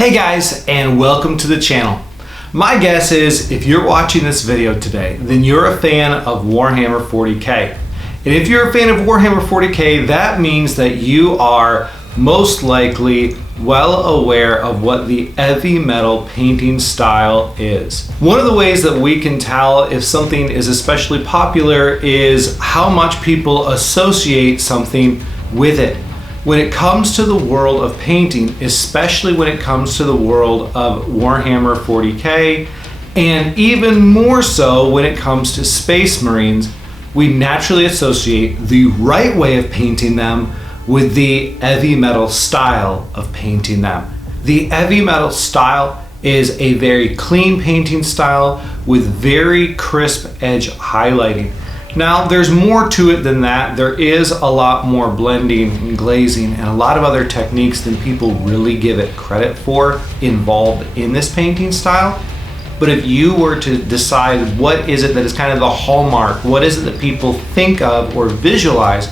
Hey guys, and welcome to the channel. My guess is if you're watching this video today, then you're a fan of Warhammer 40K. And if you're a fan of Warhammer 40K, that means that you are most likely well aware of what the Eavy Metal painting style is. One of the ways that we can tell if something is especially popular is how much people associate something with it. When it comes to the world of painting, especially when it comes to the world of Warhammer 40K, and even more so when it comes to Space Marines, we naturally associate the right way of painting them with the Eavy Metal style of painting them. The Eavy Metal style is a very clean painting style with very crisp edge highlighting. Now, there's more to it than that. There is a lot more blending and glazing and a lot of other techniques than people really give it credit for involved in this painting style. But if you were to decide what is it that is kind of the hallmark, what is it that people think of or visualize,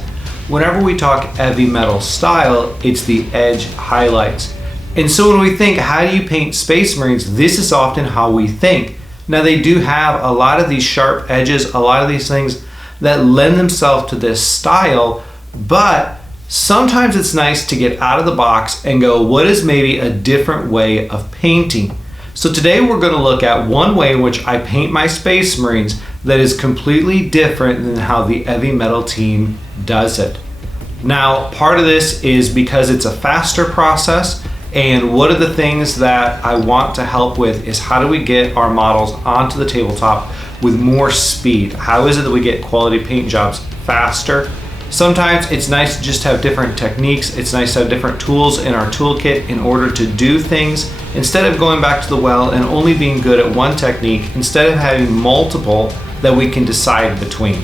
whenever we talk Eavy Metal style, it's the edge highlights. And so when we think, how do you paint Space Marines? This is often how we think. Now, they do have a lot of these sharp edges, a lot of these things that lend themselves to this style, but sometimes it's nice to get out of the box and go, what is maybe a different way of painting? So today we're going to look at one way in which I paint my Space Marines that is completely different than how the Eavy Metal team does it. Now, part of this is because it's a faster process, and one of the things that I want to help with is how do we get our models onto the tabletop with more speed? How is it that we get quality paint jobs faster? Sometimes it's nice to just have different techniques. It's nice to have different tools in our toolkit in order to do things. Instead of going back to the well and only being good at one technique, instead of having multiple that we can decide between.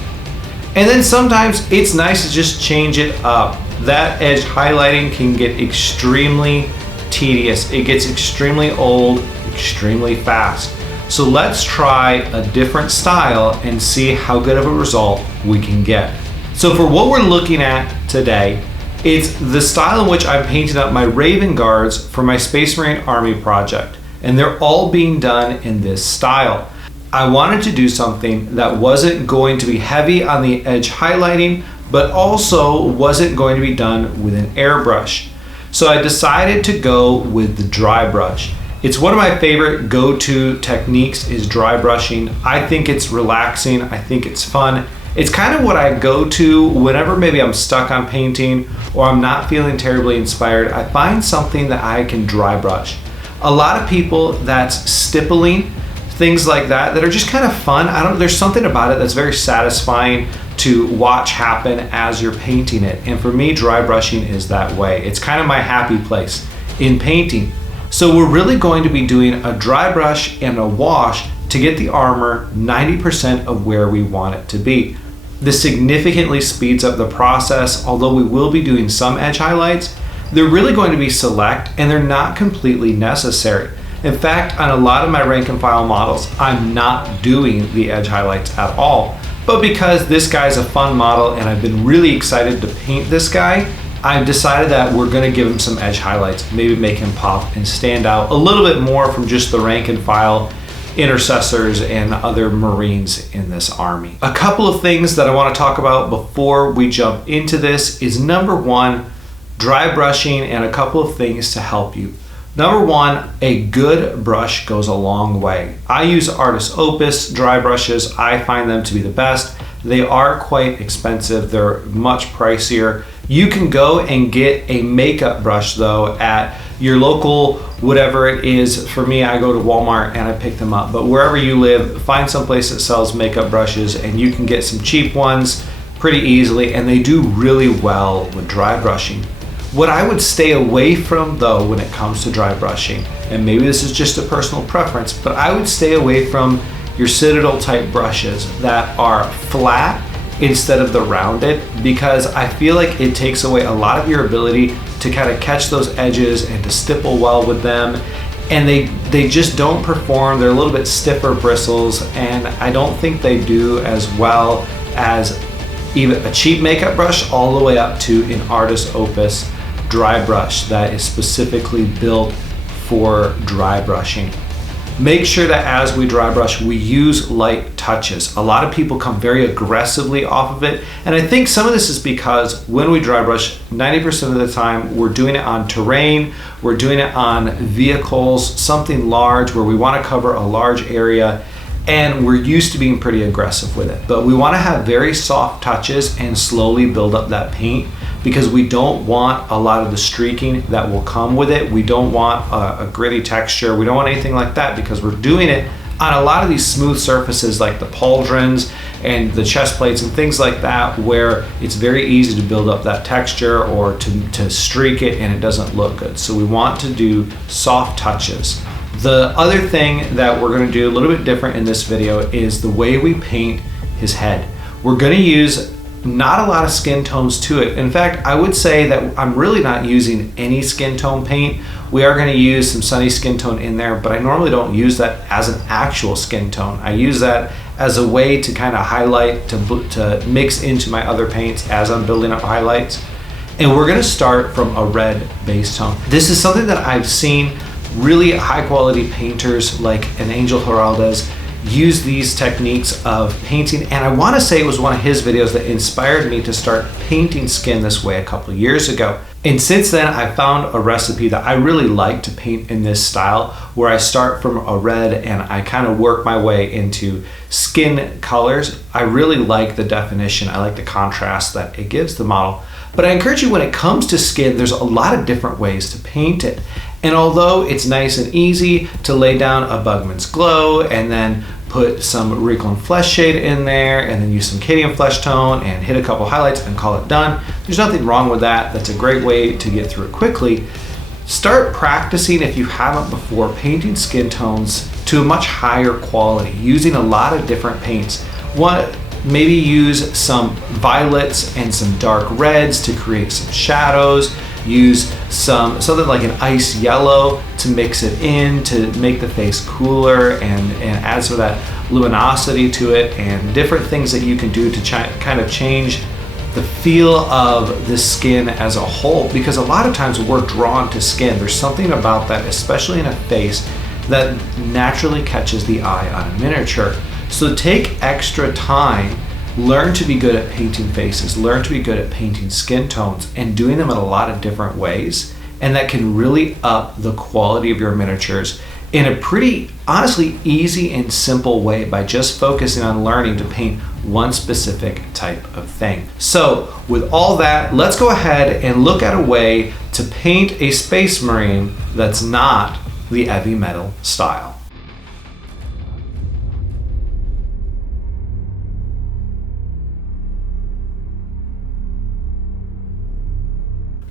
And then sometimes it's nice to just change it up. That edge highlighting can get extremely tedious. It gets extremely old, extremely fast. So let's try a different style and see how good of a result we can get. So for what we're looking at today, it's the style in which I'm painting up my Raven Guards for my Space Marine Army project. And they're all being done in this style. I wanted to do something that wasn't going to be heavy on the edge highlighting, but also wasn't going to be done with an airbrush. So I decided to go with the dry brush. It's one of my favorite go-to techniques is dry brushing. I think it's relaxing, I think it's fun. It's kind of what I go to whenever maybe I'm stuck on painting or I'm not feeling terribly inspired. I find something that I can dry brush. A lot of people, that's stippling, things like that are just kind of fun. There's something about it that's very satisfying to watch happen as you're painting it. And for me, dry brushing is that way. It's kind of my happy place in painting. So we're really going to be doing a dry brush and a wash to get the armor 90% of where we want it to be. This significantly speeds up the process. Although we will be doing some edge highlights, they're really going to be select and they're not completely necessary. In fact, on a lot of my rank and file models, I'm not doing the edge highlights at all. But because this guy's a fun model and I've been really excited to paint this guy, I've decided that we're going to give him some edge highlights, maybe make him pop and stand out a little bit more from just the rank and file intercessors and other Marines in this army. A couple of things that I want to talk about before we jump into this is number one, dry brushing and a couple of things to help you. Number one, a good brush goes a long way. I use Artist Opus dry brushes. I find them to be the best. They are quite expensive. They're much pricier. You can go and get a makeup brush though at your local, whatever it is. For me, I go to Walmart and I pick them up. But wherever you live, find some place that sells makeup brushes and you can get some cheap ones pretty easily, and they do really well with dry brushing. What I would stay away from though when it comes to dry brushing, and maybe this is just a personal preference, but I would stay away from your Citadel type brushes that are flat instead of the rounded, because I feel like it takes away a lot of your ability to kind of catch those edges and to stipple well with them, and they just don't perform. They're a little bit stiffer bristles, and I don't think they do as well as even a cheap makeup brush all the way up to an Artist Opus dry brush that is specifically built for dry brushing. Make sure that as we dry brush, we use light touches. A lot of people come very aggressively off of it, and I think some of this is because when we dry brush, 90% of the time we're doing it on terrain, we're doing it on vehicles, something large where we want to cover a large area, and we're used to being pretty aggressive with it. But we want to have very soft touches and slowly build up that paint, because we don't want a lot of the streaking that will come with it. We don't want a gritty texture. We don't want anything like that, because we're doing it on a lot of these smooth surfaces like the pauldrons and the chest plates and things like that, where it's very easy to build up that texture or to streak it and it doesn't look good. So we want to do soft touches. The other thing that we're going to do a little bit different in this video is the way we paint his head. We're going to use not a lot of skin tones to it. In fact, I would say that I'm really not using any skin tone paint. We are going to use some sunny skin tone in there, but I normally don't use that as an actual skin tone. I use that as a way to kind of highlight, to mix into my other paints as I'm building up highlights. And we're going to start from a red base tone. This is something that I've seen really high quality painters like an Angel Giraldez use these techniques of painting, and I want to say it was one of his videos that inspired me to start painting skin this way a couple years ago. And since then, I found a recipe that I really like to paint in this style, where I start from a red and I kind of work my way into skin colors. I really like the definition. I like the contrast that it gives the model. But I encourage you, when it comes to skin, there's a lot of different ways to paint it. And although it's nice and easy to lay down a Bugman's Glow and then put some wrinkle and flesh shade in there and then use some Cadian flesh tone and hit a couple highlights and call it done, there's nothing wrong with that. That's a great way to get through it quickly. Start practicing, if you haven't before, painting skin tones to a much higher quality, using a lot of different paints. Maybe use some violets and some dark reds to create some shadows. Use something like an ice yellow to mix it in to make the face cooler and add some of that luminosity to it, and different things that you can do to kind of change the feel of the skin as a whole, because a lot of times we're drawn to skin. There's something about that, especially in a face, that naturally catches the eye on a miniature. So take extra time, learn to be good at painting faces, learn to be good at painting skin tones, and doing them in a lot of different ways. And that can really up the quality of your miniatures in a pretty, honestly, easy and simple way, by just focusing on learning to paint one specific type of thing. So with all that, let's go ahead and look at a way to paint a Space Marine that's not the Eavy Metal style.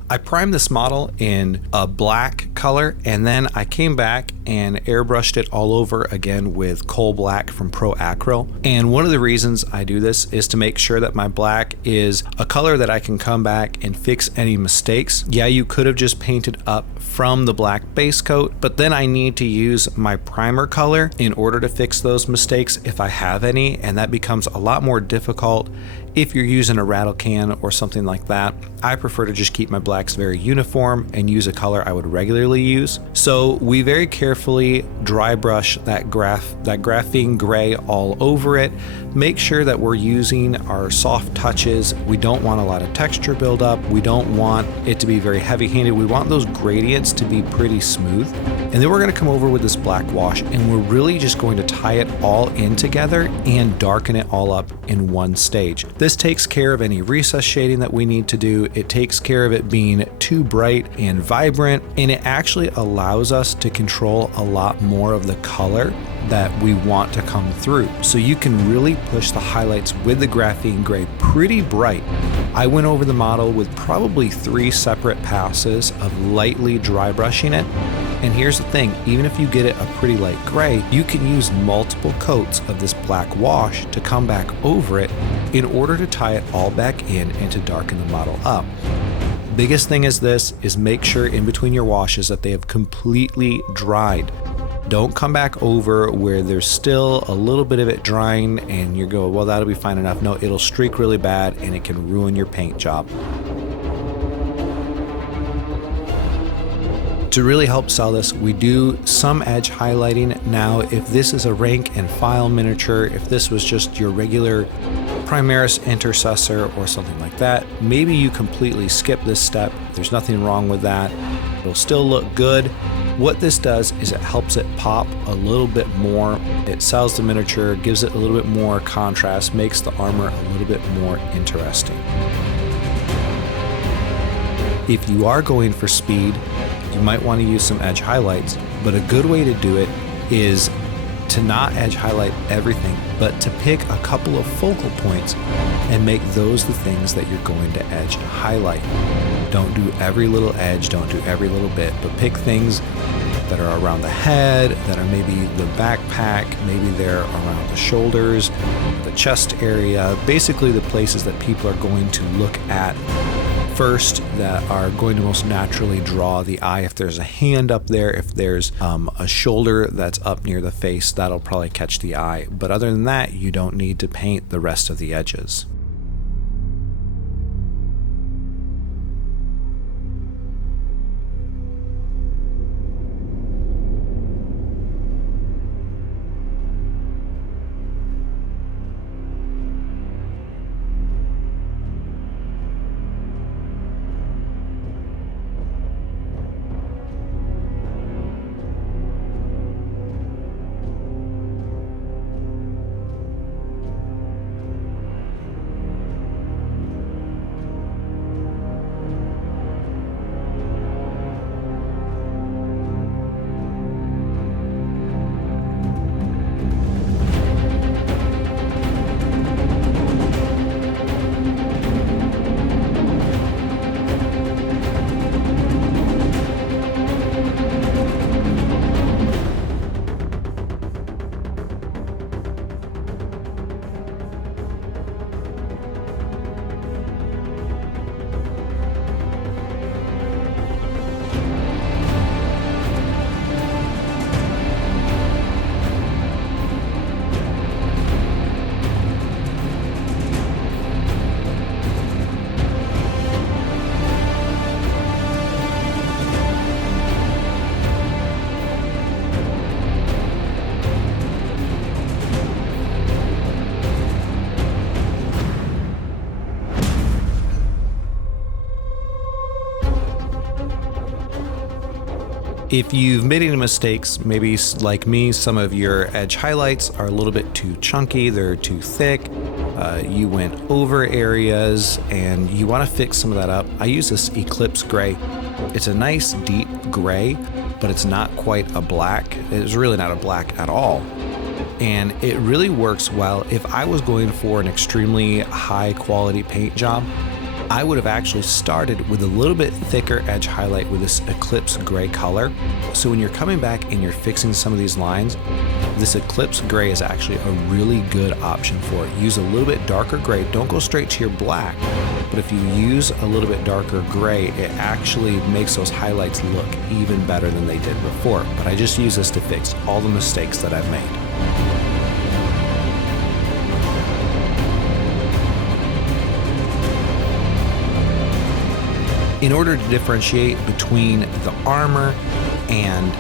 I primed this model in a black color, and then I came back and airbrushed it all over again with coal black from Pro Acryl. And one of the reasons I do this is to make sure that my black is a color that I can come back and fix any mistakes. Yeah, you could have just painted up from the black base coat, but then I need to use my primer color in order to fix those mistakes if I have any, and that becomes a lot more difficult if you're using a rattle can or something like that. I prefer to just keep my blacks very uniform and use a color I would regularly use. So we very carefully dry brush that graphene gray all over it. Make sure that we're using our soft touches. We don't want a lot of texture buildup. We don't want it to be very heavy-handed. We want those gradients to be pretty smooth. And then we're going to come over with this black wash, and we're really just going to tie it all in together and darken it all up in one stage. This takes care of any recess shading that we need to do. It takes care of it being too bright and vibrant, and it actually allows us to control a lot more of the color that we want to come through. So you can really push the highlights with the graphene gray pretty bright. I went over the model with probably 3 separate passes of lightly dry brushing it. And here's the thing, even if you get it a pretty light gray, you can use multiple coats of this black wash to come back over it in order to tie it all back in and to darken the model up. Biggest thing is this, is make sure in between your washes that they have completely dried. Don't come back over where there's still a little bit of it drying and you're going, well, that'll be fine enough. No, it'll streak really bad and it can ruin your paint job. To really help sell this, we do some edge highlighting. Now, if this is a rank and file miniature, if this was just your regular Primaris Intercessor or something like that, maybe you completely skip this step. There's nothing wrong with that. It'll still look good. What this does is it helps it pop a little bit more. It sells the miniature, gives it a little bit more contrast, makes the armor a little bit more interesting. If you are going for speed, you might want to use some edge highlights, but a good way to do it is to not edge highlight everything, but to pick a couple of focal points and make those the things that you're going to edge highlight. Don't do every little edge, don't do every little bit, but pick things that are around the head, that are maybe the backpack, maybe they're around the shoulders, the chest area, basically the places that people are going to look at first, that are going to most naturally draw the eye. If there's a hand up there, if there's a shoulder that's up near the face, that'll probably catch the eye. But other than that, you don't need to paint the rest of the edges. If you've made any mistakes, maybe like me, some of your edge highlights are a little bit too chunky, they're too thick, you went over areas and you want to fix some of that up, I use this Eclipse Gray. It's a nice deep gray, but it's not quite a black. It's really not a black at all. And it really works well. If I was going for an extremely high quality paint job, I would have actually started with a little bit thicker edge highlight with this Eclipse Gray color. So when you're coming back and you're fixing some of these lines, this Eclipse Gray is actually a really good option for it. Use a little bit darker gray. Don't go straight to your black, but if you use a little bit darker gray, it actually makes those highlights look even better than they did before. But I just use this to fix all the mistakes that I've made. In order to differentiate between the armor and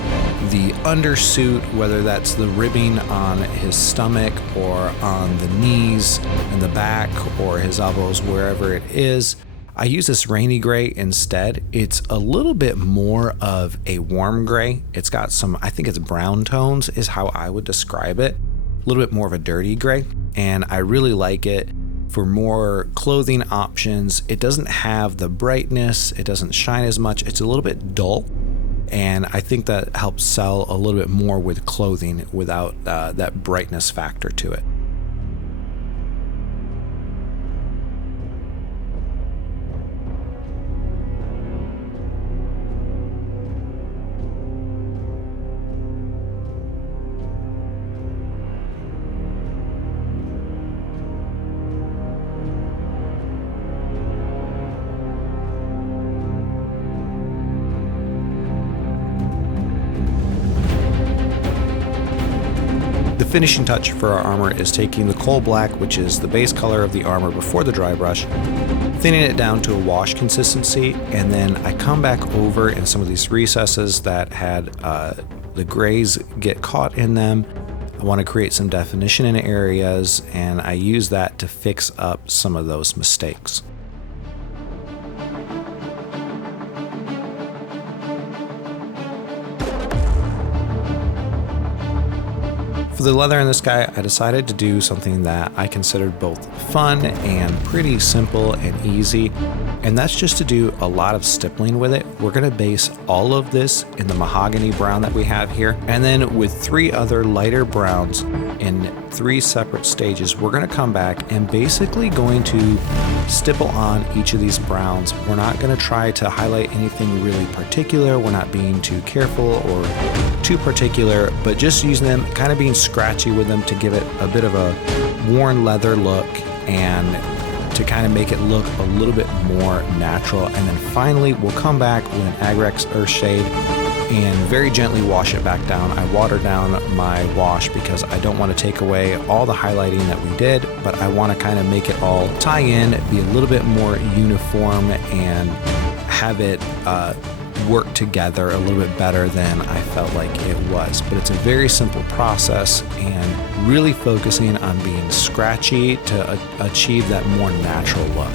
the undersuit, whether that's the ribbing on his stomach or on the knees and the back or his elbows, wherever it is, I use this rainy gray instead. It's a little bit more of a warm gray. It's got some, I think it's brown tones is how I would describe it. A little bit more of a dirty gray, and I really like it. For more clothing options, it doesn't have the brightness, it doesn't shine as much, it's a little bit dull, and I think that helps sell a little bit more with clothing without that brightness factor to it. The finishing touch for our armor is taking the coal black, which is the base color of the armor before the dry brush, thinning it down to a wash consistency, and then I come back over in some of these recesses that had the grays get caught in them. I want to create some definition in areas, and I use that to fix up some of those mistakes. For the leather in this guy, I decided to do something that I considered both fun and pretty simple and easy, and that's just to do a lot of stippling with it. We're going to base all of this in the mahogany brown that we have here, and then with 3 other lighter browns in 3 separate stages, we're going to come back and basically going to stipple on each of these browns. We're not going to try to highlight anything really particular. We're not being too careful or too particular, but just using them, kind of being scratchy with them to give it a bit of a worn leather look and to kind of make it look a little bit more natural. And then finally, we'll come back with an Agrex Earthshade and very gently wash it back down. I water down my wash because I don't want to take away all the highlighting that we did, but I want to kind of make it all tie in, be a little bit more uniform, and have it work together a little bit better than I felt like it was. But it's a very simple process and really focusing on being scratchy to achieve that more natural look.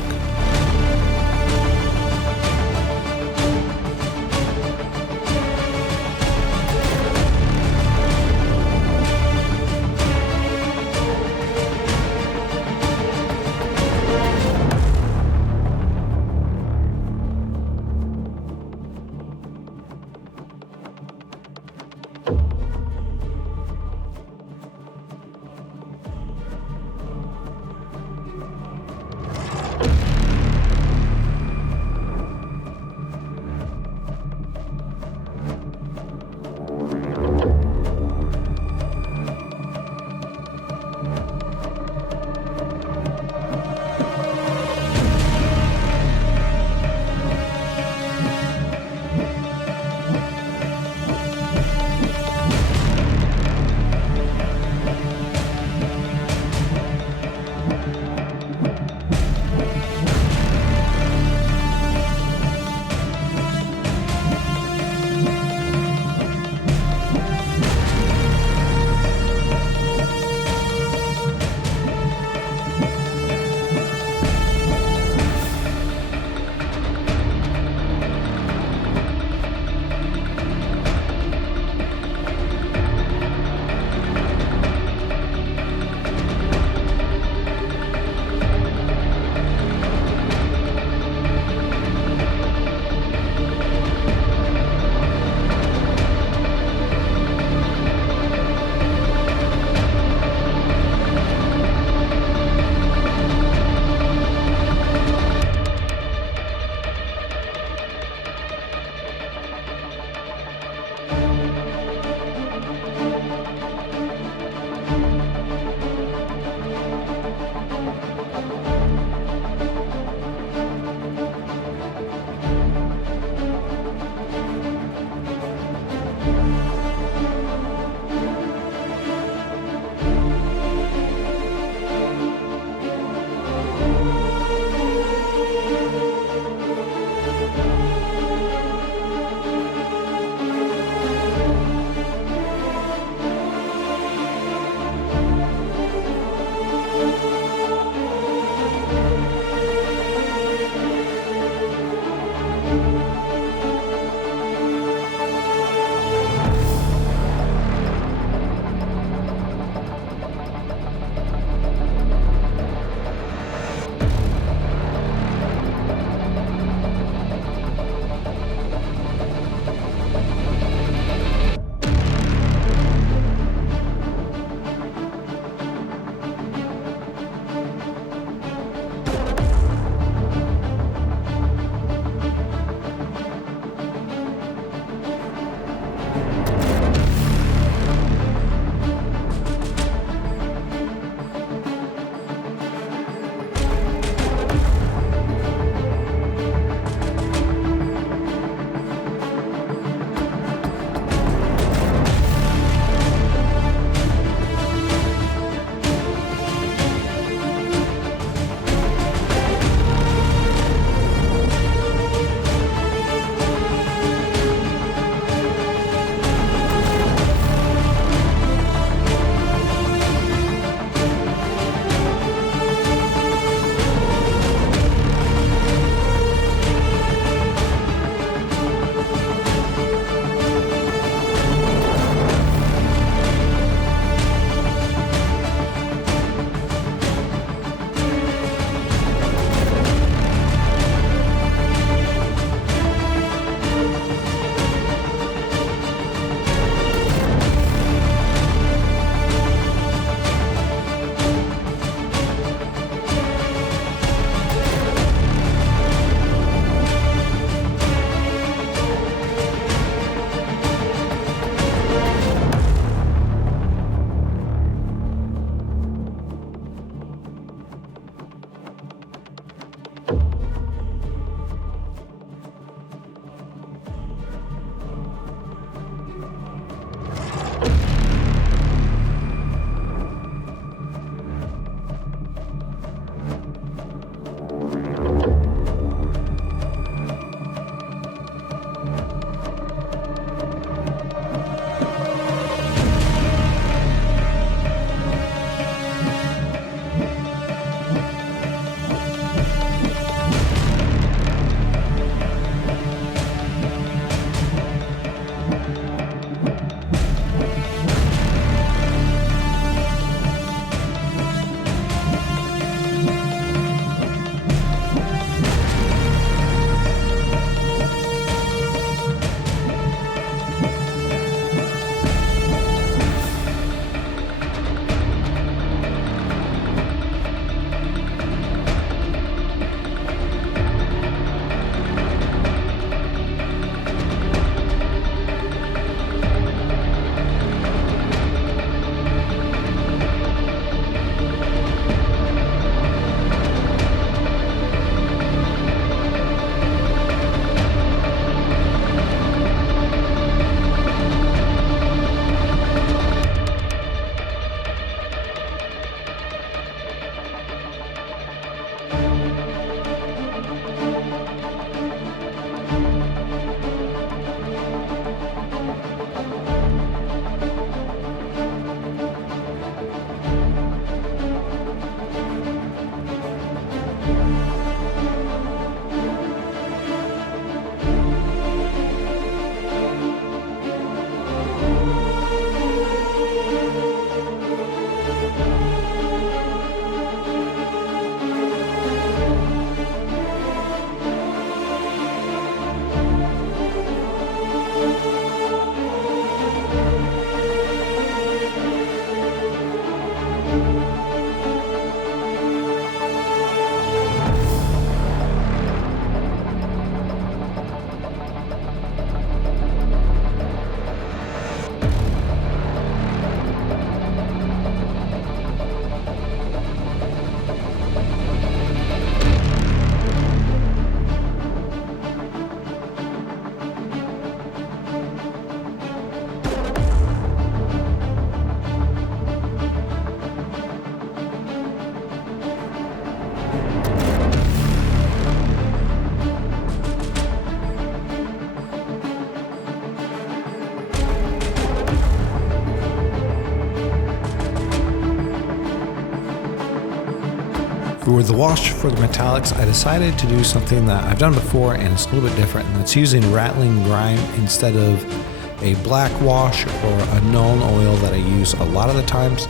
For the wash for the metallics, I decided to do something that I've done before and it's a little bit different, and it's using rattling grime instead of a black wash or a Nuln oil that I use a lot of the times.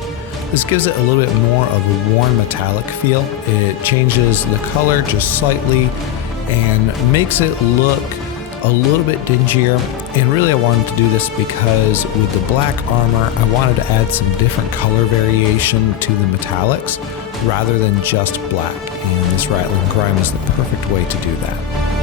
This gives it a little bit more of a worn metallic feel. It changes the color just slightly and makes it look a little bit dingier. And really I wanted to do this because with the black armor, I wanted to add some different color variation to the metallics rather than just black. And this rattling grime is the perfect way to do that.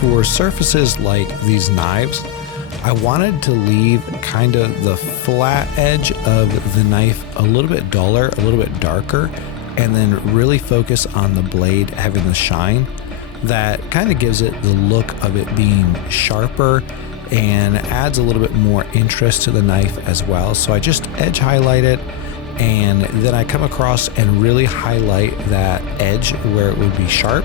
For surfaces like these knives, I wanted to leave kind of the flat edge of the knife a little bit duller, a little bit darker, and then really focus on the blade having the shine. That kind of gives it the look of it being sharper and adds a little bit more interest to the knife as well. So I just edge highlight it, and then I come across and really highlight that edge where it would be sharp.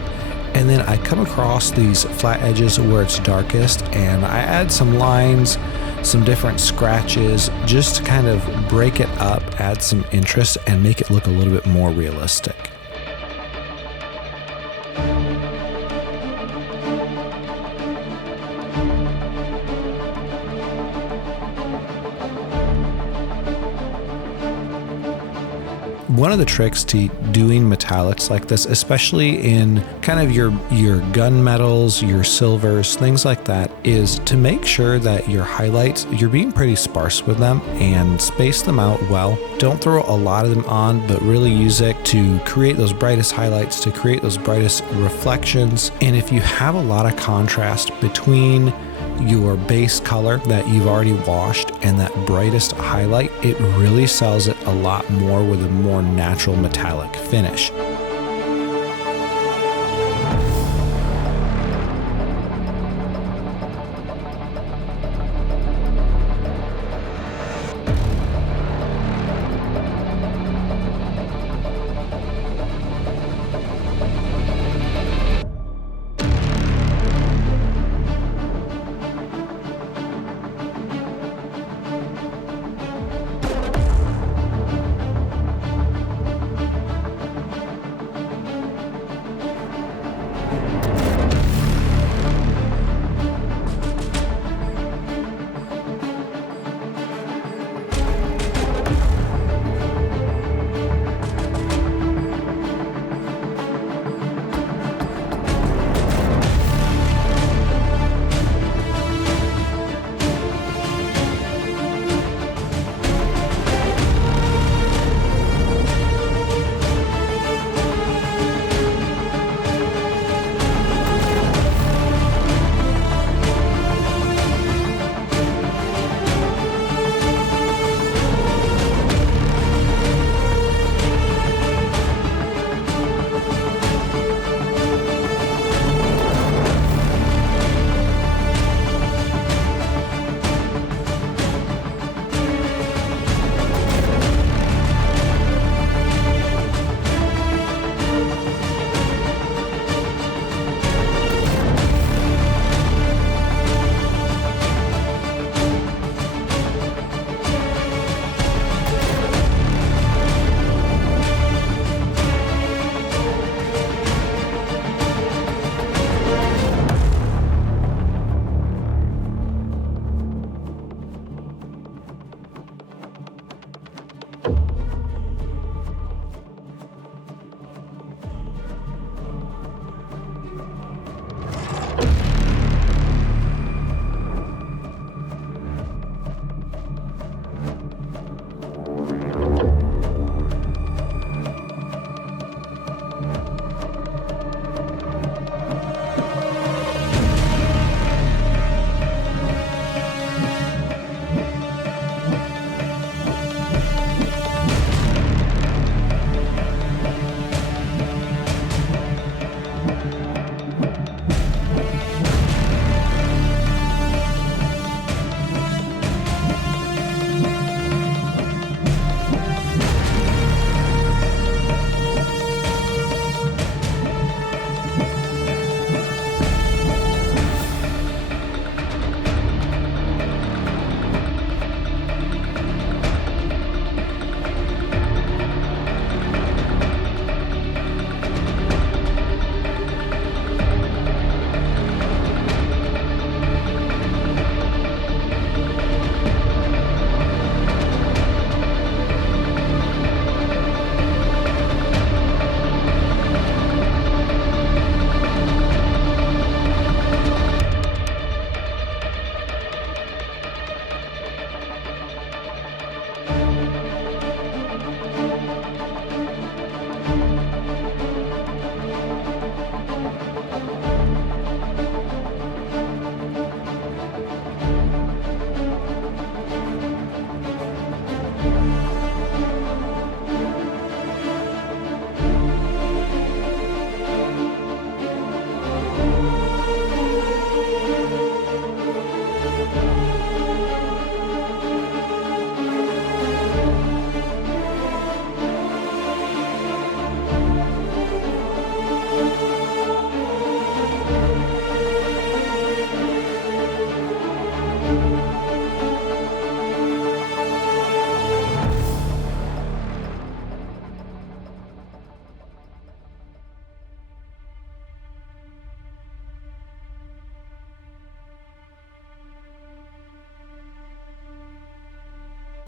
And then I come across these flat edges where it's darkest, and I add some lines, some different scratches, just to kind of break it up, add some interest, and make it look a little bit more realistic. One of the tricks to doing metallics like this, especially in kind of your gunmetals, your silvers, things like that, is to make sure that your highlights, you're being pretty sparse with them and space them out well. Don't throw a lot of them on, but really use it to create those brightest highlights, to create those brightest reflections. And if you have a lot of contrast between your base color that you've already washed and that brightest highlight, it really sells it a lot more with a more natural metallic finish.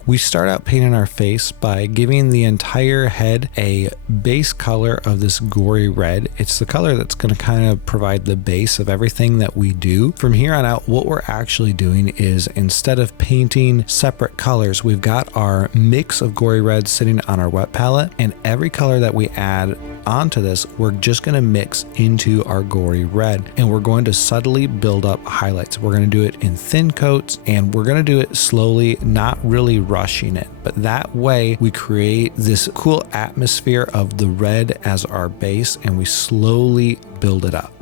We start out painting our face by giving the entire head a base color of this gory red. It's the color that's going to kind of provide the base of everything that we do. From here on out, what we're actually doing is, instead of painting separate colors, we've got our mix of gory red sitting on our wet palette, and every color that we add onto this, we're just going to mix into our gory red, and we're going to subtly build up highlights. We're going to do it in thin coats, and we're going to do it slowly, not really rushing it, but that way we create this cool atmosphere of the red as our base, and we slowly build it up.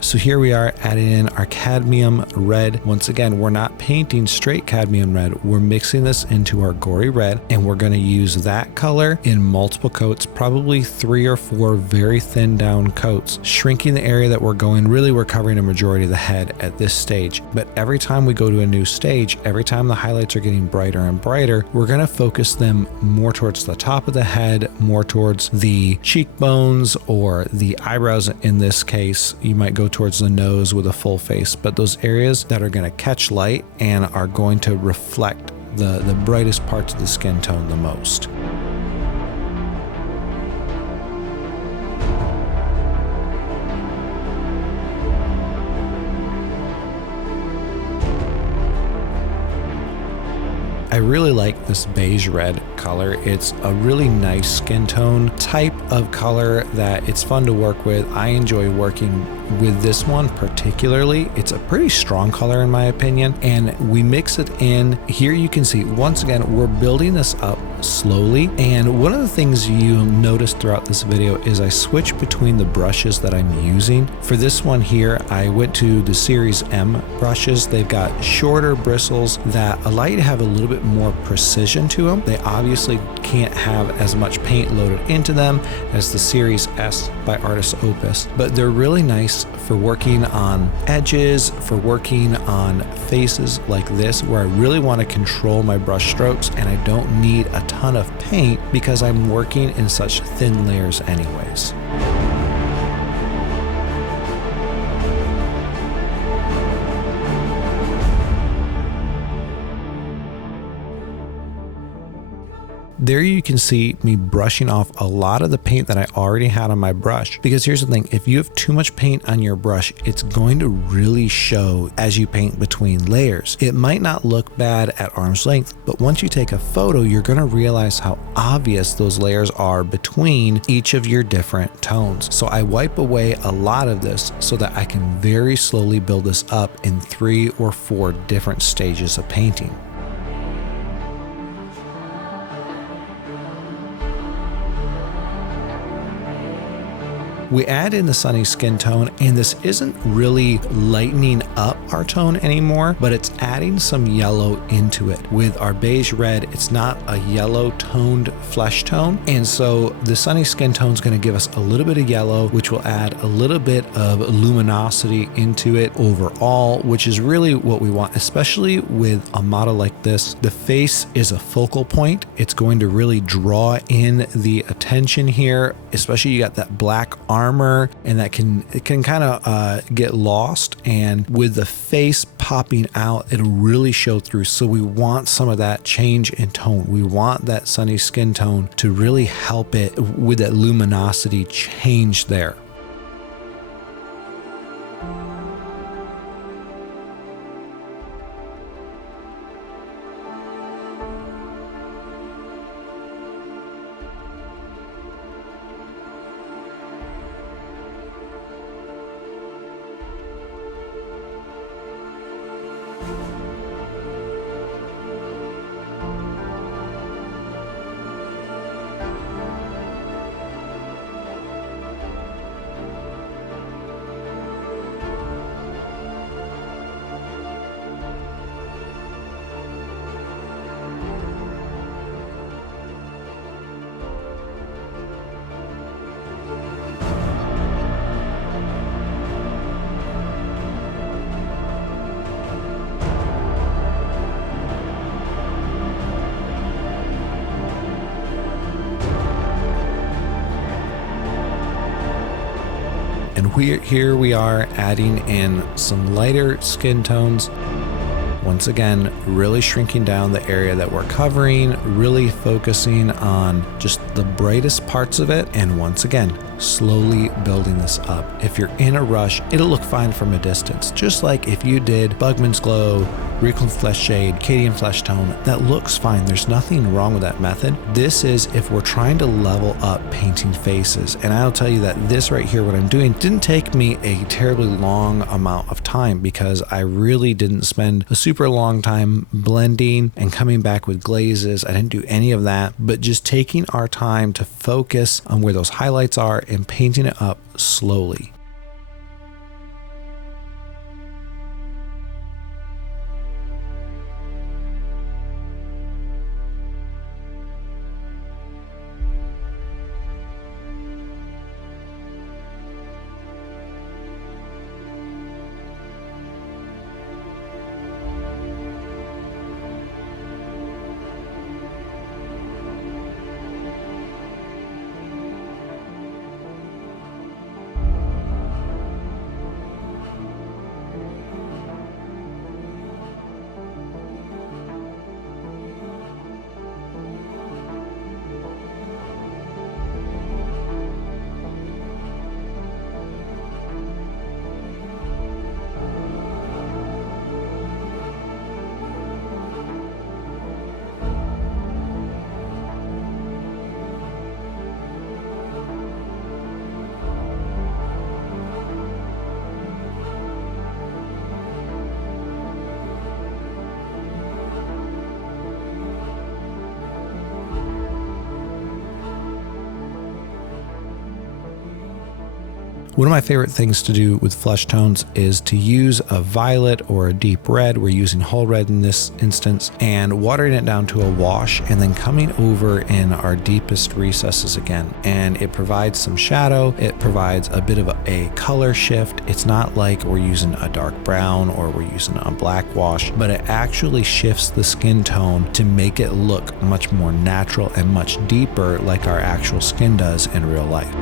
So here we are adding in our cadmium red. Once again, we're not painting straight cadmium red. We're mixing this into our gory red, and we're going to use that color in multiple coats, probably 3 or 4 very thin down coats, shrinking the area that we're going. Really, we're covering a majority of the head at this stage. But every time we go to a new stage, every time the highlights are getting brighter and brighter, we're going to focus them more towards the top of the head, more towards the cheekbones or the eyebrows. In this case, you might go towards the nose with a full face, but those areas that are going to catch light and are going to reflect the brightest parts of the skin tone the most. I really like this beige red color. It's a really nice skin tone type of color that it's fun to work with. I enjoy working with this one particularly. It's a pretty strong color in my opinion, and we mix it in. Here you can see, once again, we're building this up slowly, and one of the things you'll notice throughout this video is I switch between the brushes that I'm using. For this one here, I went to the Series M brushes. They've got shorter bristles that allow you to have a little bit more precision to them. They obviously can't have as much paint loaded into them as the Series S by Artist Opus, but they're really nice for working on edges, for working on faces like this, where I really want to control my brush strokes and I don't need a ton of paint because I'm working in such thin layers anyways. There you can see me brushing off a lot of the paint that I already had on my brush, because here's the thing, if you have too much paint on your brush, it's going to really show as you paint between layers. It might not look bad at arm's length, but once you take a photo, you're going to realize how obvious those layers are between each of your different tones. So I wipe away a lot of this so that I can very slowly build this up in 3 or 4 different stages of painting. We add in the sunny skin tone, and this isn't really lightening up our tone anymore, but it's adding some yellow into it. With our beige red, it's not a yellow toned flesh tone, and so the sunny skin tone is going to give us a little bit of yellow, which will add a little bit of luminosity into it overall, which is really what we want, especially with a model like this. The face is a focal point. It's going to really draw in the attention here, especially you got that black armor, and that can kind of get lost, and with the face popping out, it'll really show through. So we want some of that change in tone. We want that sunny skin tone to really help it with that luminosity change there. And here we are adding in some lighter skin tones. Once again, really shrinking down the area that we're covering, really focusing on just the brightest parts of it. And once again, slowly building this up. If you're in a rush, it'll look fine from a distance. Just like if you did Bugman's Glow, Reclaimed Flesh Shade, Cadian Flesh Tone, that looks fine. There's nothing wrong with that method. This is if we're trying to level up painting faces. And I'll tell you that this right here, what I'm doing, didn't take me a terribly long amount of time because I really didn't spend a super long time blending and coming back with glazes. I didn't do any of that, but just taking our time to focus on where those highlights are and painting it up slowly. One of my favorite things to do with flesh tones is to use a violet or a deep red. We're using whole red in this instance, and watering it down to a wash and then coming over in our deepest recesses again. And it provides some shadow. It provides a bit of a color shift. It's not like we're using a dark brown or we're using a black wash, but it actually shifts the skin tone to make it look much more natural and much deeper like our actual skin does in real life.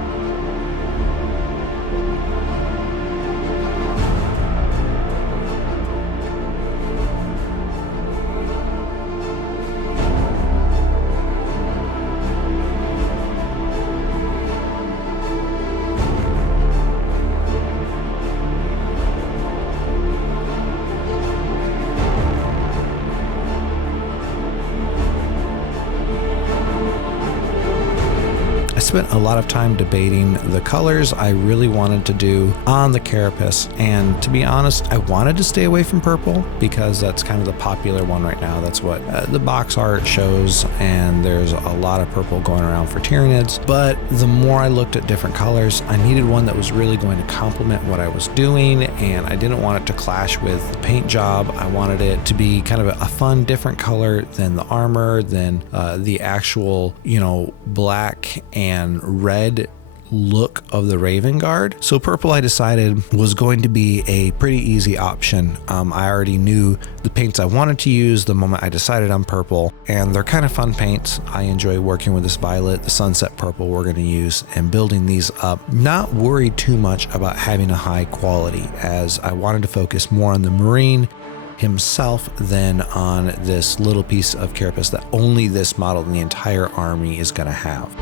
Spent a lot of time debating the colors I really wanted to do on the Carapace, and to be honest, I wanted to stay away from purple because that's kind of the popular one right now. That's what the box art shows, and there's a lot of purple going around for Tyranids. But the more I looked at different colors, I needed one that was really going to complement what I was doing, and I didn't want it to clash with the paint job. I wanted it to be kind of a fun, different color than the armor, than the actual, black and red look of the Raven Guard. So purple, I decided, was going to be a pretty easy option. I already knew the paints I wanted to use the moment I decided on purple, and they're kind of fun paints. I enjoy working with this violet, the sunset purple we're going to use, and building these up. Not worried too much about having a high quality, as I wanted to focus more on the Marine himself than on this little piece of Carapace that only this model in the entire army is going to have.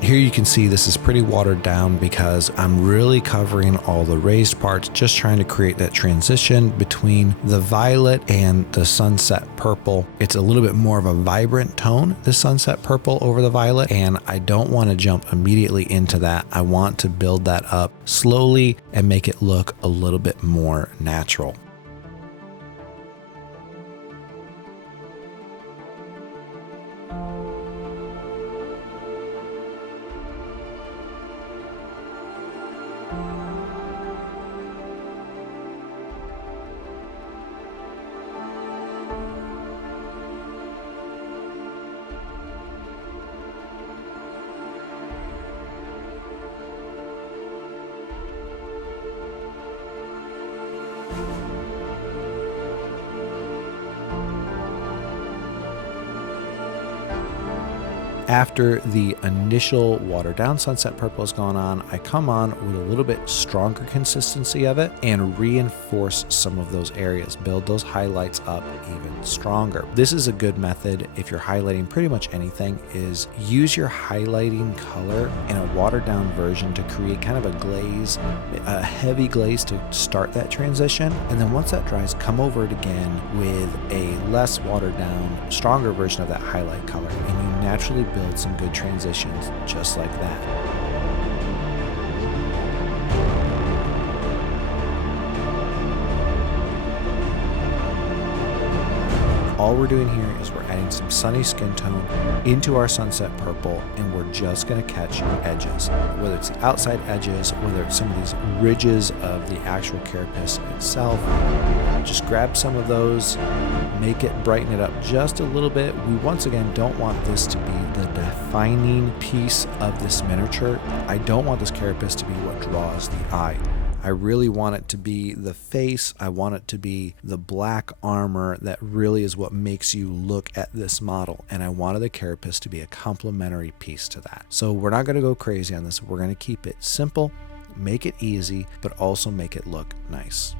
Here you can see this is pretty watered down because I'm really covering all the raised parts, just trying to create that transition between the violet and the sunset purple. It's a little bit more of a vibrant tone, the sunset purple over the violet, and I don't want to jump immediately into that. I want to build that up slowly and make it look a little bit more natural. After the initial watered down sunset purple has gone on, I come on with a little bit stronger consistency of it and reinforce some of those areas, build those highlights up even stronger. This is a good method if you're highlighting pretty much anything, is use your highlighting color in a watered down version to create kind of a glaze, a heavy glaze to start that transition. And then once that dries, come over it again with a less watered down, stronger version of that highlight color, and you naturally build some good transitions just like that. All we're doing here is we're adding some sunny skin tone into our sunset purple, and we're just going to catch edges, whether it's the outside edges, whether it's some of these ridges of the actual carapace itself. Just grab some of those, make it brighten it up just a little bit. We once again don't want this to be the defining piece of this miniature. I don't want this carapace to be what draws the eye. I really want it to be the face. I want it to be the black armor that really is what makes you look at this model. And I wanted the carapace to be a complementary piece to that. So we're not going to go crazy on this. We're going to keep it simple, make it easy, but also make it look nice.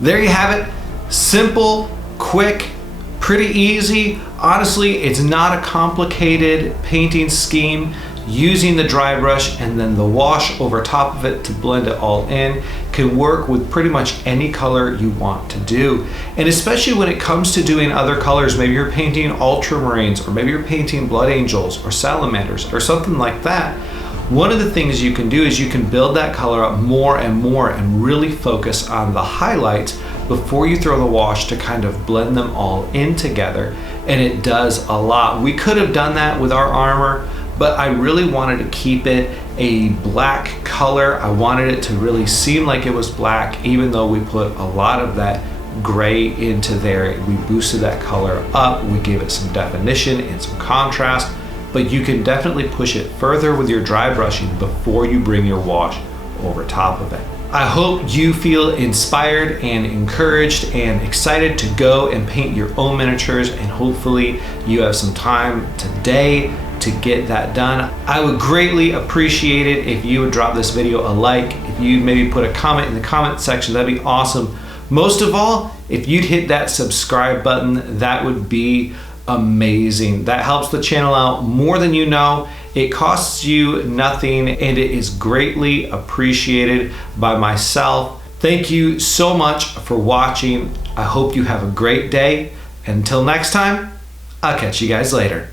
There you have it. Simple, quick, pretty easy. Honestly, it's not a complicated painting scheme. Using the dry brush and then the wash over top of it to blend it all in can work with pretty much any color you want to do. And especially when it comes to doing other colors, maybe you're painting ultramarines, or maybe you're painting blood angels or salamanders or something like that. One of the things you can do is you can build that color up more and more and really focus on the highlights before you throw the wash to kind of blend them all in together. And it does a lot. We could have done that with our armor, but I really wanted to keep it a black color. I wanted it to really seem like it was black, even though we put a lot of that gray into there. We boosted that color up. We gave it some definition and some contrast. But you can definitely push it further with your dry brushing before you bring your wash over top of it. I hope you feel inspired and encouraged and excited to go and paint your own miniatures, and hopefully you have some time today to get that done. I would greatly appreciate it if you would drop this video a like, if you maybe put a comment in the comment section, that'd be awesome. Most of all, if you'd hit that subscribe button, that would be amazing. That helps the channel out more than you know. It costs you nothing and it is greatly appreciated by myself. Thank you so much for watching. I hope you have a great day. Until next time, I'll catch you guys later.